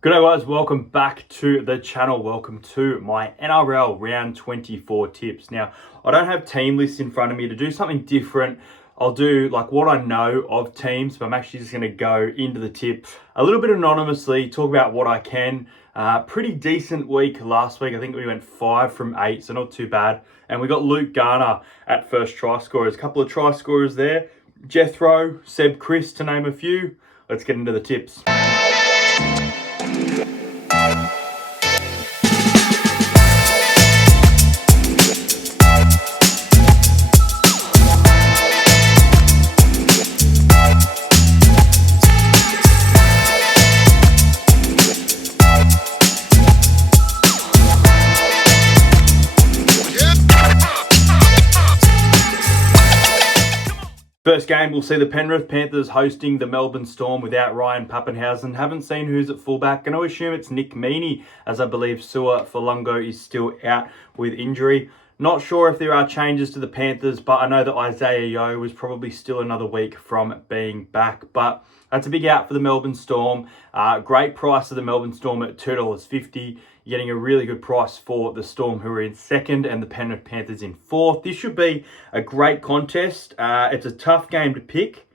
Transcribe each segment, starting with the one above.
G'day guys, welcome back to the channel. Welcome to my NRL Round 24 tips. Now, I don't have team lists in front of me. To do something different, I'll do like what I know of teams, but I'm actually just going to go into the tip a little bit anonymously, talk about what I can. Pretty decent week last week. I think we went 5 from 8, so not too bad. And we got Luke Garner at first try scorers. A couple of try scorers there. Jethro, Seb Chris, to name a few. Let's get into the tips. First game, we'll see the Penrith Panthers hosting the Melbourne Storm without Ryan Papenhuyzen. Haven't seen who's at fullback. Going to assume it's Nick Meaney, as I believe Sua Falungo is still out with injury. Not sure if there are changes to the Panthers, but I know that Isaiah Yeo was probably still another week from being back. But that's a big out for the Melbourne Storm. Great price of the Melbourne Storm at $2.50. You're getting a really good price for the Storm, who are in second, and the Penrith Panthers in fourth. This should be a great contest. It's a tough game to pick.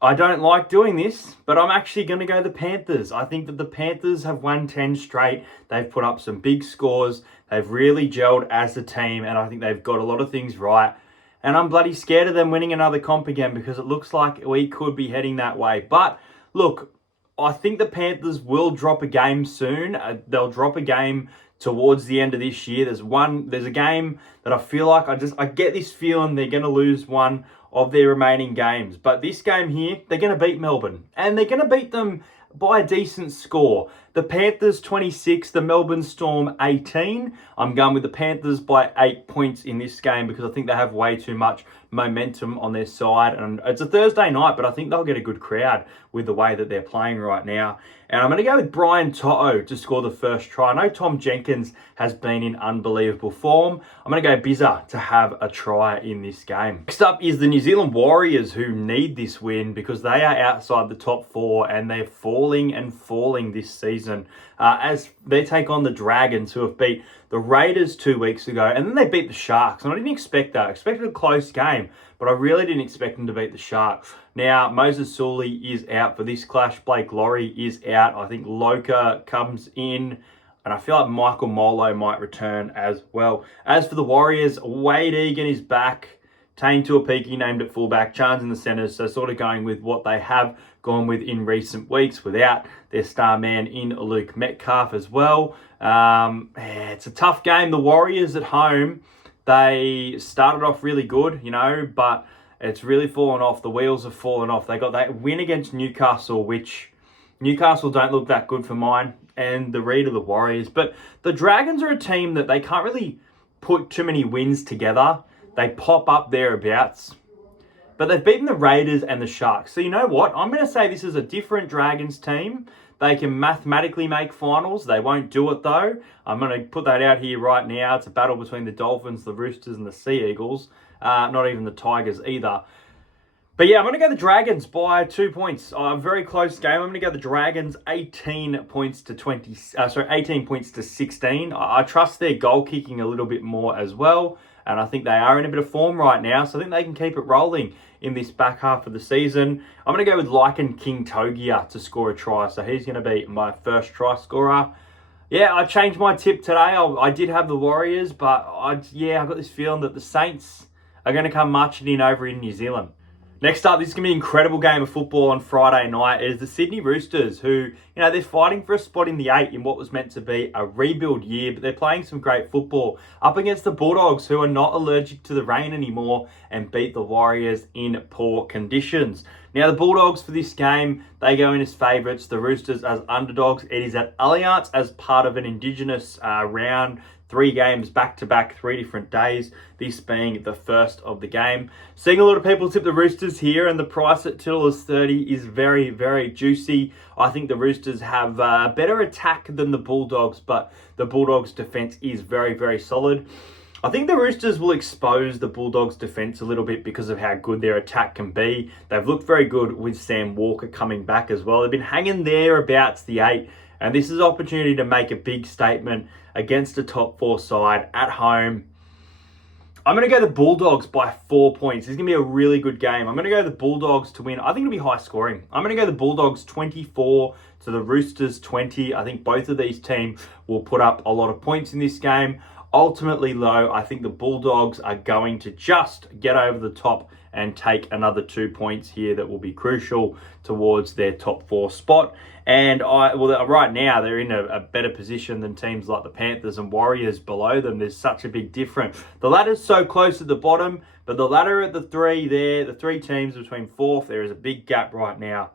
I don't like doing this, but I'm actually going to go the Panthers. I think that the Panthers have won 10 straight. They've put up some big scores. They've really gelled as a team, and I think they've got a lot of things right. And I'm bloody scared of them winning another comp again, because it looks like we could be heading that way. But look, I think the Panthers will drop a game soon. They'll drop a game towards the end of this year. There's a game that I feel like I get this feeling they're going to lose one of their remaining games. But this game here, they're going to beat Melbourne, and they're going to beat them by a decent score. The Panthers 26, the Melbourne Storm 18. I'm going with the Panthers by 8 points in this game, because I think they have way too much momentum on their side. And it's a Thursday night, but I think they'll get a good crowd with the way that they're playing right now. And I'm going to go with Brian To'o to score the first try. I know Tom Jenkins has been in unbelievable form. I'm going to go Bizza to have a try in this game. Next up is the New Zealand Warriors, who need this win because they are outside the top 4 and they're falling and falling this season as they take on the Dragons, who have beat the Raiders 2 weeks ago, and then they beat the Sharks. And I didn't expect that. I expected a close game, but I really didn't expect them to beat the Sharks. Now, Moses Sully is out for this clash. Blake Laurie is out. I think Loka comes in, and I feel like Michael Molo might return as well. As for the Warriors, Wade Egan is back. Tane Tuapiki named at fullback, Chans in the centres, so sort of going with what they have gone with in recent weeks without their star man in Luke Metcalf as well. It's a tough game. The Warriors at home, they started off really good, but it's really fallen off. The wheels have fallen off. They got that win against Newcastle, which Newcastle don't look that good for mine, and the read of the Warriors. But the Dragons are a team that they can't really put too many wins together. They pop up thereabouts. But they've beaten the Raiders and the Sharks. So you know what? I'm going to say this is a different Dragons team. They can mathematically make finals. They won't do it though. I'm going to put that out here right now. It's a battle between the Dolphins, the Roosters, and the Sea Eagles. Not even the Tigers either. But yeah, I'm going to go the Dragons by 2 points. A very close game. I'm going to go the Dragons 18 points to 16. I trust their goal kicking a little bit more as well. And I think they are in a bit of form right now. So I think they can keep it rolling in this back half of the season. I'm going to go with Lycan King Togia to score a try. So he's going to be my first try scorer. Yeah, I changed my tip today. I did have the Warriors, but I got this feeling that the Saints are going to come marching in over in New Zealand. Next up, this is going to be an incredible game of football on Friday night. It is the Sydney Roosters, who, they're fighting for a spot in the 8 in what was meant to be a rebuild year, but they're playing some great football up against the Bulldogs, who are not allergic to the rain anymore and beat the Warriors in poor conditions. Now, the Bulldogs for this game, they go in as favourites, the Roosters as underdogs. It is at Allianz as part of an Indigenous round. 3 games back-to-back, 3 different days, this being the first of the game. Seeing a lot of people tip the Roosters here, and the price at $2.30 is very, very juicy. I think the Roosters have better attack than the Bulldogs, but the Bulldogs' defence is very, very solid. I think the Roosters will expose the Bulldogs' defence a little bit because of how good their attack can be. They've looked very good with Sam Walker coming back as well. They've been hanging thereabouts the 8 And this is an opportunity to make a big statement against a top 4 side at home. I'm going to go the Bulldogs by 4 points. This is going to be a really good game. I'm going to go the Bulldogs to win. I think it'll be high scoring. I'm going to go the Bulldogs 24 to the Roosters 20. I think both of these teams will put up a lot of points in this game. Ultimately, though, I think the Bulldogs are going to just get over the top and take another 2 points here that will be crucial towards their top 4 spot. And right now they're in a better position than teams like the Panthers and Warriors below them. There's such a big difference. The ladder's so close at the bottom, but the ladder at the 3 there, the 3 teams between 4th, there is a big gap right now.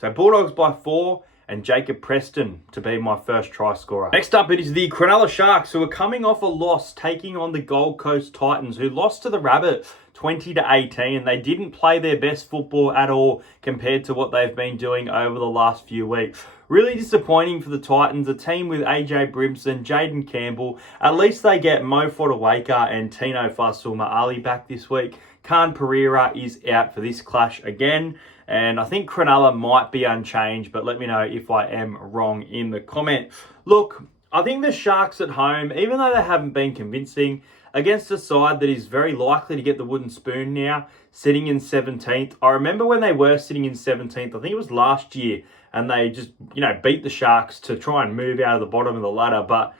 So Bulldogs by 4. And Jacob Preston to be my first try scorer. Next up, it is the Cronulla Sharks, who are coming off a loss, taking on the Gold Coast Titans, who lost to the Rabbits 20-18. They didn't play their best football at all compared to what they've been doing over the last few weeks. Really disappointing for the Titans, a team with AJ Brimson, Jaden Campbell. At least they get Mo Fotuaika and Tino Fa'asuamaleaui back this week. Khan Pereira is out for this clash again. And I think Cronulla might be unchanged, but let me know if I am wrong in the comment. Look, I think the Sharks at home, even though they haven't been convincing, against a side that is very likely to get the wooden spoon now, sitting in 17th. I remember when they were sitting in 17th, I think it was last year, and they just, beat the Sharks to try and move out of the bottom of the ladder. But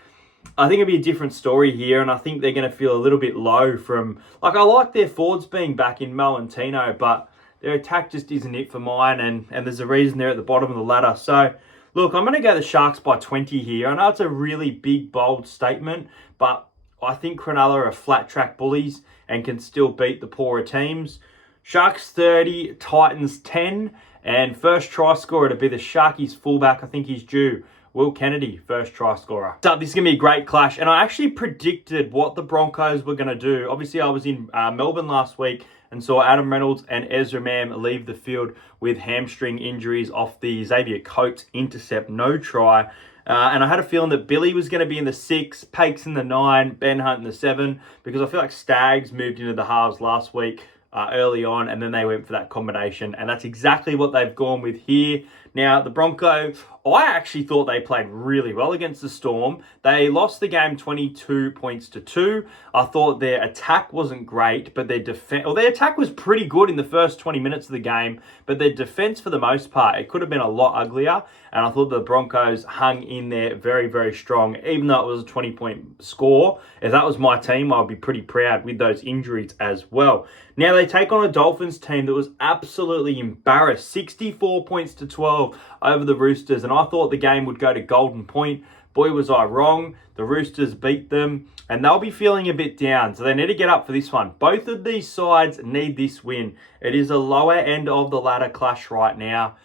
I think it'll be a different story here, and I think they're going to feel a little bit low from... I like their forwards being back in Mo and Tino, but their attack just isn't it for mine, and there's a reason they're at the bottom of the ladder. So, look, I'm going to go the Sharks by 20 here. I know it's a really big, bold statement, but I think Cronulla are flat track bullies and can still beat the poorer teams. Sharks 30, Titans 10, and first try scorer to be the Sharkies fullback. I think he's due. Will Kennedy, first try scorer. So this is going to be a great clash, and I actually predicted what the Broncos were going to do. Obviously, I was in Melbourne last week and saw Adam Reynolds and Ezra Mam leave the field with hamstring injuries off the Xavier Coates intercept, no try. And I had a feeling that Billy was going to be in the 6, Pakes in the 9, Ben Hunt in the 7, because I feel like Stags moved into the halves last week early on, and then they went for that combination. And that's exactly what they've gone with here. Now, the Broncos, I actually thought they played really well against the Storm. They lost the game 22 points to 2. I thought their attack wasn't great, but their attack was pretty good in the first 20 minutes of the game, but their defense, for the most part, it could have been a lot uglier. And I thought the Broncos hung in there very, very strong, even though it was a 20-point score. If that was my team, I'd be pretty proud with those injuries as well. Now, they take on a Dolphins team that was absolutely embarrassed, 64 points to 12 over the Roosters. And I thought the game would go to Golden Point. Boy, was I wrong. The Roosters beat them, and they'll be feeling a bit down. So they need to get up for this one. Both of these sides need this win. It is a lower end of the ladder clash right now.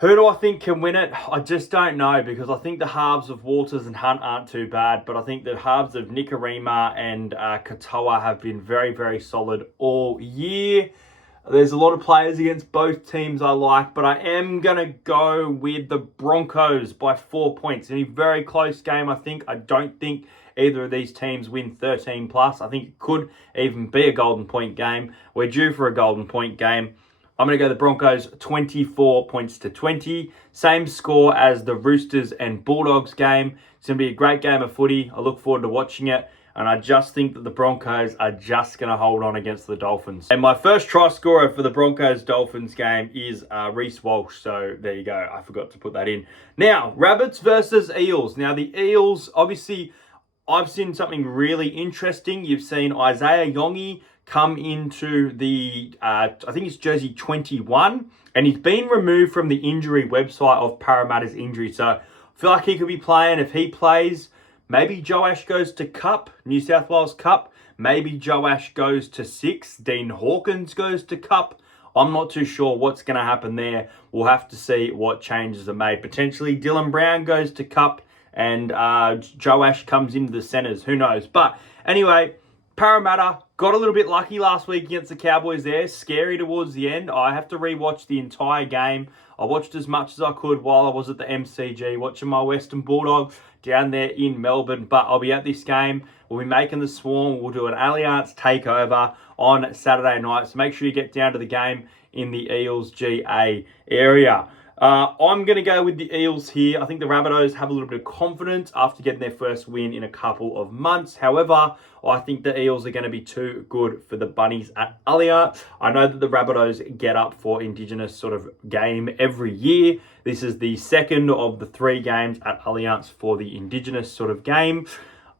Who do I think can win it? I just don't know, because I think the halves of Walters and Hunt aren't too bad, but I think the halves of Nikorima and Katoa have been very, very solid all year. There's a lot of players against both teams I like, but I am going to go with the Broncos by 4 points. In a very close game, I think. I don't think either of these teams win 13 plus. I think it could even be a Golden Point game. We're due for a Golden Point game. I'm going to go the Broncos 24 points to 20. Same score as the Roosters and Bulldogs game. It's going to be a great game of footy. I look forward to watching it. And I just think that the Broncos are just going to hold on against the Dolphins. And my first try scorer for the Broncos-Dolphins game is Reece Walsh. So there you go. I forgot to put that in. Now, Rabbits versus Eels. Now, the Eels, obviously, I've seen something really interesting. You've seen Isaiah Yongi come into the, I think it's jersey 21. And he's been removed from the injury website of Parramatta's injury. So I feel like he could be playing. If he plays, maybe Joash goes to Cup, New South Wales Cup. Maybe Joash goes to 6. Dean Hawkins goes to Cup. I'm not too sure what's going to happen there. We'll have to see what changes are made. Potentially Dylan Brown goes to Cup and Joash comes into the centres. Who knows? But anyway, Parramatta got a little bit lucky last week against the Cowboys there. Scary towards the end. I have to rewatch the entire game. I watched as much as I could while I was at the MCG, watching my Western Bulldogs down there in Melbourne. But I'll be at this game. We'll be making the Swarm. We'll do an Allianz takeover on Saturday night. So make sure you get down to the game in the Eels GA area. I'm going to go with the Eels here. I think the Rabbitohs have a little bit of confidence after getting their first win in a couple of months. However, I think the Eels are going to be too good for the Bunnies at Allianz. I know that the Rabbitohs get up for Indigenous sort of game every year. This is the second of the 3 games at Allianz for the Indigenous sort of game.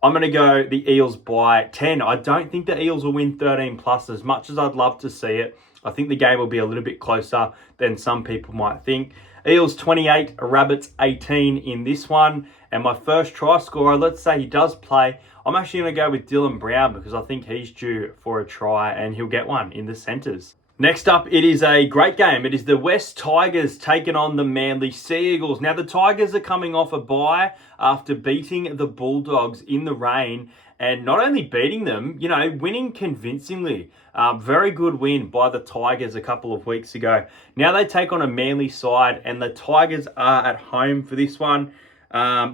I'm going to go the Eels by 10. I don't think the Eels will win 13 plus as much as I'd love to see it. I think the game will be a little bit closer than some people might think. Eels 28, Rabbits 18 in this one. And my first try scorer, let's say he does play, I'm actually going to go with Dylan Brown because I think he's due for a try and he'll get one in the centres. Next up, it is a great game. It is the West Tigers taking on the Manly Sea Eagles. Now, the Tigers are coming off a bye after beating the Bulldogs in the rain. And not only beating them, winning convincingly. Very good win by the Tigers a couple of weeks ago. Now they take on a Manly side, and the Tigers are at home for this one.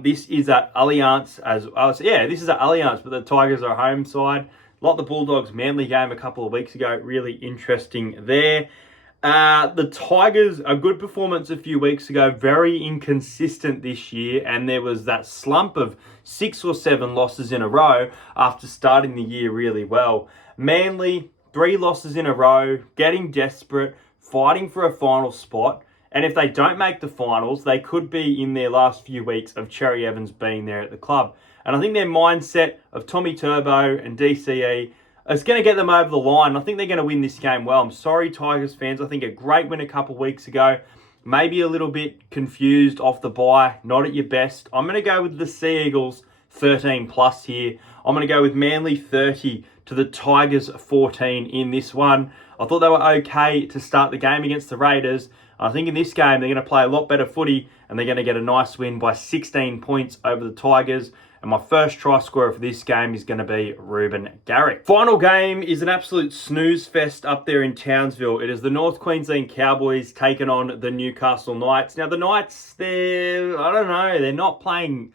This is at Allianz this is at Allianz, but the Tigers are home side. Like the Bulldogs Manly game a couple of weeks ago, really interesting there. The Tigers, a good performance a few weeks ago, very inconsistent this year, and there was that slump of 6 or 7 losses in a row after starting the year really well. Manly, 3 losses in a row, getting desperate, fighting for a final spot, and if they don't make the finals, they could be in their last few weeks of Cherry Evans being there at the club. And I think their mindset of Tommy Turbo and DCE is going to get them over the line. I think they're going to win this game well. I'm sorry, Tigers fans. I think a great win a couple of weeks ago. Maybe a little bit confused off the bye. Not at your best. I'm going to go with the Sea Eagles 13 plus here. I'm going to go with Manly 30 to the Tigers 14 in this one. I thought they were okay to start the game against the Raiders. I think in this game, they're going to play a lot better footy and they're going to get a nice win by 16 points over the Tigers. And my first try scorer for this game is going to be Ruben Garrick. Final game is an absolute snooze fest up there in Townsville. It is the North Queensland Cowboys taking on the Newcastle Knights. Now the Knights, they're not playing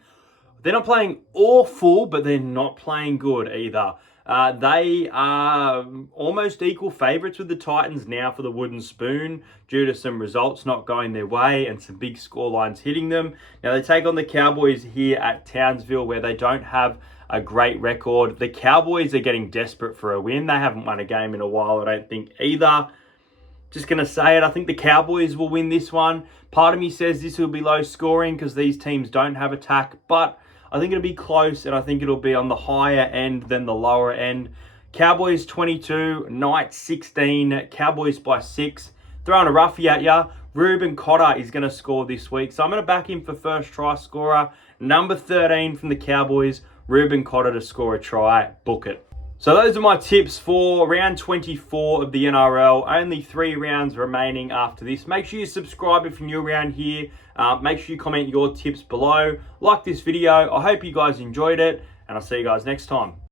awful, but they're not playing good either. They are almost equal favourites with the Titans now for the wooden spoon due to some results not going their way and some big scorelines hitting them. Now they take on the Cowboys here at Townsville where they don't have a great record. The Cowboys are getting desperate for a win. They haven't won a game in a while, I don't think either. Just going to say it, I think the Cowboys will win this one. Part of me says this will be low scoring because these teams don't have attack, but I think it'll be close, and I think it'll be on the higher end than the lower end. Cowboys 22, Knights 16, Cowboys by 6. Throwing a roughie at ya, Ruben Cotter is going to score this week. So I'm going to back him for first try scorer. Number 13 from the Cowboys, Ruben Cotter to score a try. Book it. So those are my tips for round 24 of the NRL. Only 3 rounds remaining after this. Make sure you subscribe if you're new around here. Make sure you comment your tips below. Like this video. I hope you guys enjoyed it, and I'll see you guys next time.